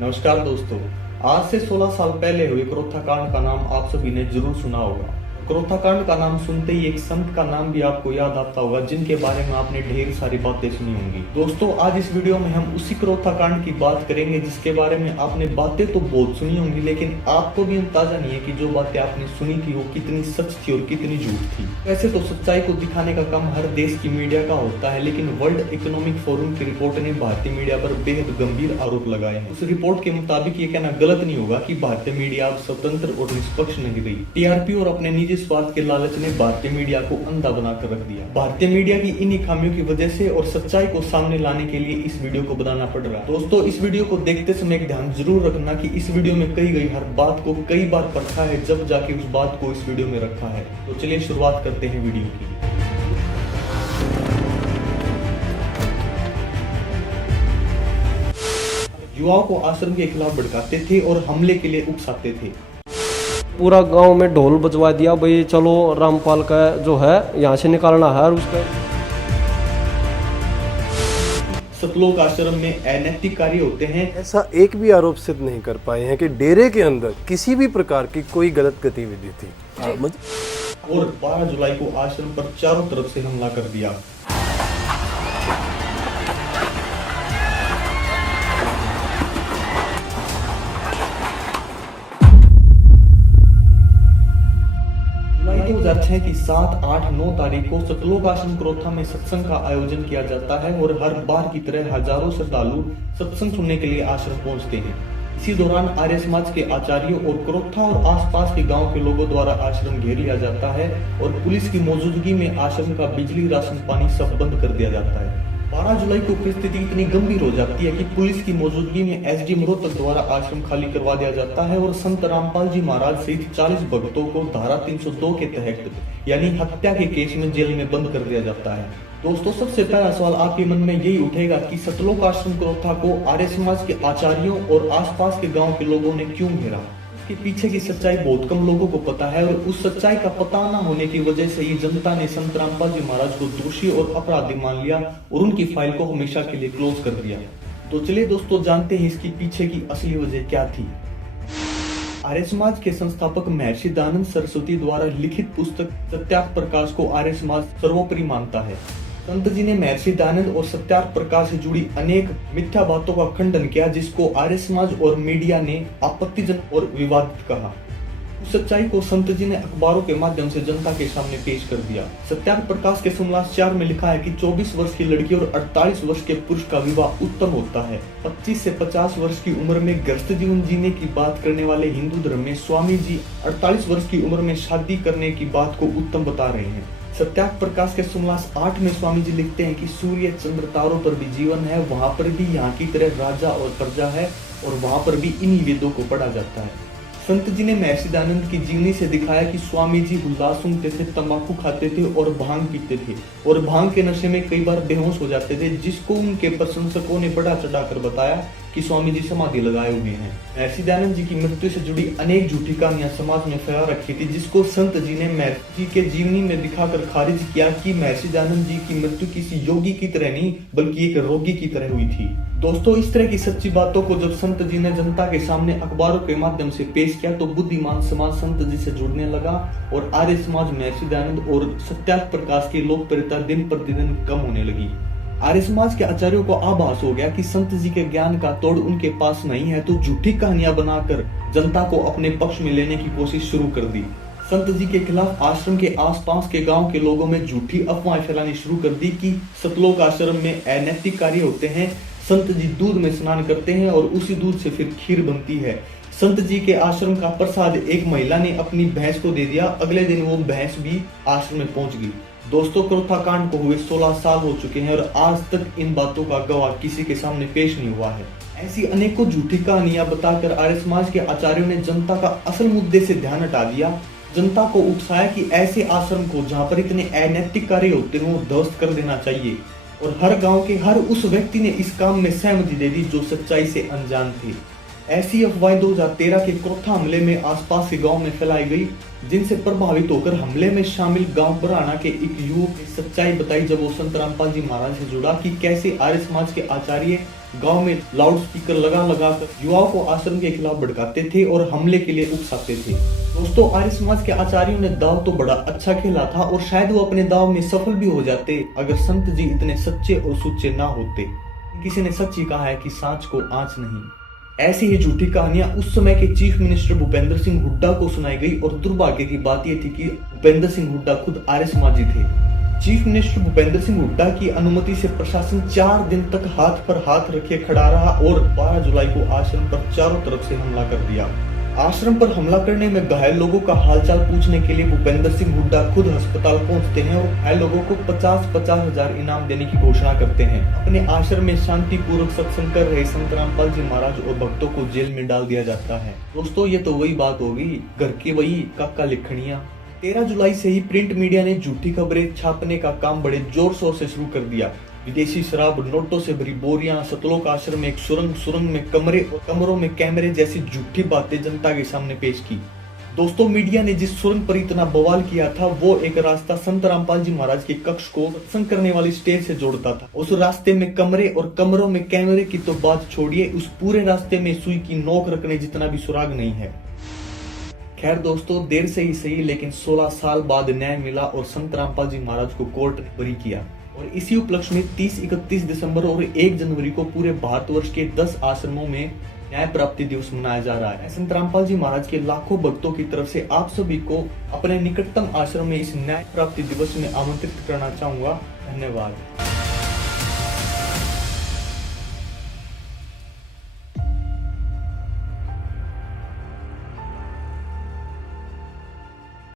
नमस्कार दोस्तों। आज से 16 साल पहले हुए क्रोथा कांड का नाम आप सभी ने जरूर सुना होगा। क्रोथा कांड का नाम सुनते ही एक संत का नाम भी आपको याद आता होगा, जिनके बारे में आपने ढेर सारी बातें सुनी होंगी। दोस्तों, आज इस वीडियो में हम उसी क्रोथा कांड की बात करेंगे जिसके बारे में आपने बातें तो बहुत सुनी होंगी, लेकिन आपको भी अंदाजा नहीं है कि जो बातें आपने सुनी थी वो कितनी सच थी और कितनी झूठ थी। वैसे तो सच्चाई को दिखाने का काम हर देश की मीडिया का होता है, लेकिन वर्ल्ड इकोनॉमिक फोरम की रिपोर्ट ने भारतीय मीडिया पर बेहद गंभीर आरोप लगाए हैं। उस रिपोर्ट के मुताबिक ये कहना गलत नहीं होगा कि भारतीय मीडिया अब स्वतंत्र और निष्पक्ष नहीं रही। टीआरपी और अपने निजी स्वार्थ के लालच ने भारतीय मीडिया को अंधा बनाकर रख दिया। भारतीय मीडिया की इन्हीं खामियों की वजह से और सच्चाई को सामने लाने के लिए इस वीडियो को बनाना पड़ रहा है। दोस्तों, इस वीडियो को देखते समय एक ध्यान जरूर रखना कि इस वीडियो में कही गई हर बात को कई बार परखा है, जब जाके उस बात को इस वीडियो में रखा है। तो चलिए शुरुआत करते हैं वीडियो की। युवाओं को आश्रम के खिलाफ भड़काते थे और हमले के लिए उकसाते थे। पूरा गांव में ढोल बजवा दिया, भाई चलो रामपाल का जो है यहाँ से निकालना है। और उसका सतलोक आश्रम में अनैतिक कार्य होते हैं, ऐसा एक भी आरोप सिद्ध नहीं कर पाए हैं कि डेरे के अंदर किसी भी प्रकार की कोई गलत गतिविधि थी। और 12 जुलाई को आश्रम पर चारों तरफ से हमला कर दिया। जुलाई 2006 की 7, 8, 9 तारीख को सतलोक आश्रम क्रोथा में सत्संग का आयोजन किया जाता है और हर बार की तरह हजारों श्रद्धालु सत्संग सुनने के लिए आश्रम पहुंचते हैं। इसी दौरान आर्य समाज के आचार्यों और क्रोथा और आसपास के गांव के लोगों द्वारा आश्रम घेर लिया जाता है और पुलिस की मौजूदगी में आश्रम का बिजली, राशन पानी सब बंद कर दिया जाता है। 12 जुलाई को परिस्थिति इतनी गंभीर हो जाती है कि पुलिस की मौजूदगी में एसडी रोहतक द्वारा आश्रम खाली करवा दिया जाता है और संत रामपाल जी महाराज सहित 40 भक्तों को धारा 302 के तहत यानी हत्या के केस में जेल में बंद कर दिया जाता है। दोस्तों, सबसे पहला सवाल आपके मन में यही उठेगा कि सतलोक आश्रम क्रोथा को आर्य समाज के आचार्यों और आसपास के गांव के लोगों ने क्यों घेरा। इसके पीछे की सच्चाई बहुत कम लोगों को पता है और उस सच्चाई का पता न होने की वजह से ही जनता ने संत रामपाल जी महाराज को दोषी और अपराधी मान लिया और उनकी फाइल को हमेशा के लिए क्लोज कर दिया। तो चलिए दोस्तों, जानते हैं इसकी पीछे की असली वजह क्या थी। आर्य समाज के संस्थापक महर्षि दयानंद सरस्वती द्वारा लिखित पुस्तक सत्यार्थ प्रकाश को आर्य समाज सर्वोपरि मानता है। संत जी ने महर्षि दयानंद और सत्यार्थ प्रकाश से जुड़ी अनेक मिथ्या बातों का खंडन किया, जिसको आर्य समाज और मीडिया ने आपत्तिजनक और विवादित कहा। उस सच्चाई को संत जी ने अखबारों के माध्यम से जनता के सामने पेश कर दिया। सत्यार्थ प्रकाश के समलास 4 में लिखा है कि 24 वर्ष की लड़की और 48 वर्ष के पुरुष का विवाह उत्तम होता है। 25 से 50 वर्ष की उम्र में गृहस्थ जीवन जीने की बात करने वाले हिंदू धर्म में स्वामी जी 48 वर्ष की उम्र में शादी करने की बात को उत्तम बता रहे हैं। सत्यार्थ प्रकाश के समलास 8 में स्वामी जी लिखते हैं कि सूर्य, चंद्र, तारों पर भी जीवन है, वहां पर भी यहाँ की तरह राजा और प्रजा है और वहां पर भी इन्हीं वेदों को पढ़ा जाता है। संत जी ने महर्षि दयानंद की जीवनी से दिखाया कि स्वामी जी हुल्ला सुनते थे, तंबाकू खाते थे और भांग पीते थे और भांग के नशे में कई बार बेहोश हो जाते थे, जिसको उनके प्रशंसकों ने बढ़ा चढ़ाकर बताया कि स्वामी जी समाधि लगाए हुए हैं। महर्षि दयानंद जी की मृत्यु से जुड़ी अनेक झूठी कहानियां समाज में फैला रखी थी, जिसको संत जी ने महर्षि जी के जीवनी में दिखाकर खारिज किया कि महर्षि दयानंद जी की मृत्यु किसी योगी की तरह नहीं बल्कि एक रोगी की तरह हुई थी। दोस्तों, इस तरह की सच्ची बातों को जब संत जी ने जनता के सामने अखबारों के माध्यम से पेश किया तो बुद्धिमान समाज संत जी से जुड़ने लगा और आर्य समाज, महर्षि दयानंद और सत्यार्थ प्रकाश की लोकप्रियता दिन प्रतिदिन कम होने लगी। आर्य समाज के आचार्यों को आभास हो गया कि संत जी के ज्ञान का तोड़ उनके पास नहीं है, तो झूठी कहानियां बनाकर जनता को अपने पक्ष में लेने की कोशिश शुरू कर दी। संत जी के खिलाफ आश्रम के आसपास के गांव के लोगों में झूठी अफवाहें फैलानी शुरू कर दी कि सतलोक आश्रम में अनैतिक कार्य होते हैं। संत जी दूध में स्नान करते हैं और उसी दूध से फिर खीर बनती है। संत जी के आश्रम का प्रसाद एक महिला ने अपनी भैंस को दे दिया। अगले दिन वो भैंस भी आश्रम में पहुंच गई। दोस्तों, क्रोथा कांड को हुए 16 साल हो चुके हैं और आज तक इन बातों का गवाह किसी के सामने पेश नहीं हुआ है। ऐसी अनेकों झूठी कहानियां बताकर आर्य समाज के आचार्यों ने जनता का असल मुद्दे से ध्यान हटा दिया। जनता को उकसाया कि ऐसे आश्रम को जहाँ पर इतने अनैतिक कार्य होते हैं वो ध्वस्त कर देना चाहिए और हर गांव के हर उस व्यक्ति ने इस काम में सहमति दे दी जो सच्चाई से अनजान थे। ऐसी अफवाहें 2013 के क्रोथा हमले में आसपास के गांव में फैलाई गई, जिनसे प्रभावित होकर हमले में शामिल गांव बराना के एक युवक ने सच्चाई बताई जब वो संत रामपाल जी महाराज से जुड़ा कि कैसे आर्य समाज के आचार्य गांव में लाउड स्पीकर लगा लगा कर युवाओं को आश्रम के खिलाफ भड़काते थे और हमले के लिए उकसाते थे। दोस्तों, आर्य समाज के आचार्यों ने दाव तो बड़ा अच्छा खेला था और शायद वो अपने दाव में सफल भी हो जाते अगर संत जी इतने सच्चे और सुच्चे ना होते। किसी ने सच ही कहा है कि सांच को आंच नहीं। ऐसी ही झूठी कहानियां उस समय के चीफ मिनिस्टर भूपेंद्र सिंह हुड्डा को सुनाई गई और दुर्भाग्य की बात यह थी कि भूपेंद्र सिंह हुड्डा खुद आर्य समाजी थे। चीफ मिनिस्टर भूपेंद्र सिंह हुड्डा की अनुमति से प्रशासन 4 दिन तक हाथ पर हाथ रखे खड़ा रहा और 12 जुलाई को आश्रम पर चारों तरफ से हमला कर दिया। आश्रम पर हमला करने में घायल लोगों का हालचाल पूछने के लिए भूपेंद्र सिंह हुड्डा खुद अस्पताल पहुंचते हैं और घायल लोगों को 50-50 हजार इनाम देने की घोषणा करते हैं। अपने आश्रम में शांतिपूर्वक सत्संग कर रहे संत रामपाल जी महाराज और भक्तों को जेल में डाल दिया जाता है। दोस्तों, ये तो वही बात होगी, घर की वही काका लिखनिया। 13 जुलाई से ही प्रिंट मीडिया ने झूठी खबरें छापने का काम बड़े जोर शोर से शुरू कर दिया। विदेशी शराब, नोटों से भरी बोरियां, सतलोक आश्रम में एक सुरंग में कमरे और कमरों में कैमरे जैसी झूठी बातें जनता के सामने पेश की। दोस्तों, मीडिया ने जिस सुरंग पर इतना बवाल किया था वो एक रास्ता संत रामपाल जी महाराज के कक्ष को सत्संग करने वाली स्टेज से जोड़ता था। उस रास्ते में कमरे और कमरों में कैमरे की तो बात छोड़िए, उस पूरे रास्ते में सुई की नोक रखने जितना भी सुराग नहीं है। खैर दोस्तों, देर से ही सही लेकिन 16 साल बाद न्याय मिला और संत रामपाल जी महाराज को कोर्ट ने बरी किया। और इसी उपलक्ष्य में 30, 31 दिसंबर और 1 जनवरी को पूरे भारतवर्ष के 10 आश्रमों में न्याय प्राप्ति दिवस मनाया जा रहा है। संत रामपाल जी महाराज के लाखों भक्तों की तरफ से आप सभी को अपने निकटतम आश्रम में इस न्याय प्राप्ति दिवस में आमंत्रित करना चाहूंगा। धन्यवाद।